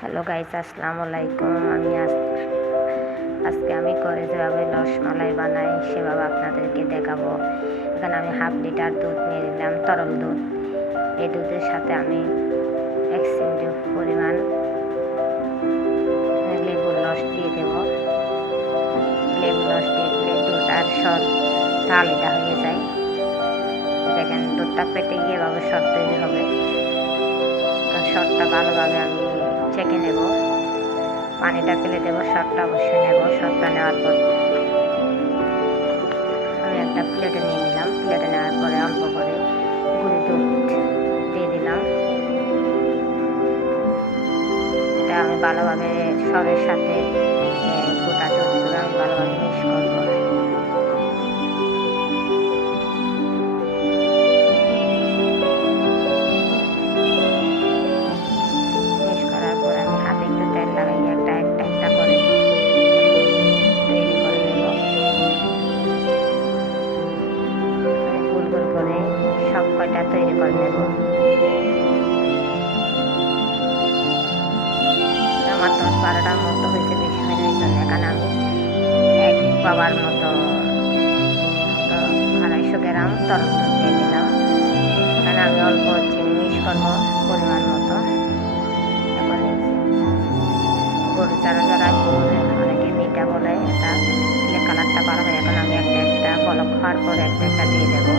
Hello guys, আসসালামু আলাইকুম। আজকে আমি করে যেভাবে রসমালাই বানাই সেভাবে আপনাদেরকে দেখাবো। এখানে আমি হাফ লিটার দুধ নিয়ে নিলাম, তরল দুধ। এই দুধের সাথে আমি 1 চিমটি পরিমাণ লেবুর রস দিয়ে দেব। লেবুর রস দিয়ে দিলে দুধ আর সরটা আলাদা হয়ে যায়। দেখেন দুধটা পেটে গিয়ে এভাবে সর তৈরি হবে। সরটা ভালোভাবে আমি ছেঁকে নেব, পানিটা ফেলে দেবো, সরটা অবশ্যই নেব। সরটা নেওয়ার পর আমি একটা প্লেটে নিয়ে নিলাম। প্লেটে নেওয়ার পরে অল্প করে গুঁড়ি দুধ দিয়ে দিলাম। এটা আমি ভালোভাবে সরের সাথে গোটা দুধগুলো আমি ভালোভাবে মিক্স করবো। মিক্স করার পর আমি হাতে একটু তেল লাগাই একটা করে তৈরি করে নেব। গোল গোল করে সব কয়টা তৈরি করে নেব। আমার 10-12টার মতো হয়েছে, বেশি হয়ে যাওয়ার জন্য এখানে আমি 1 পাওয়ার মতো 250 গ্রাম তরল দুধ দিয়ে দিলাম। এখানে আমি অল্প চিনি মিক্স করবো পরিমাণ মতো। এখন গরু যারা গরু অনেকে মিঠা বলে, এটা দিলে কালারটা ভালো হয়। এখন আমি একটা বলক খাওয়ার পরে একটা দিয়ে দেবো।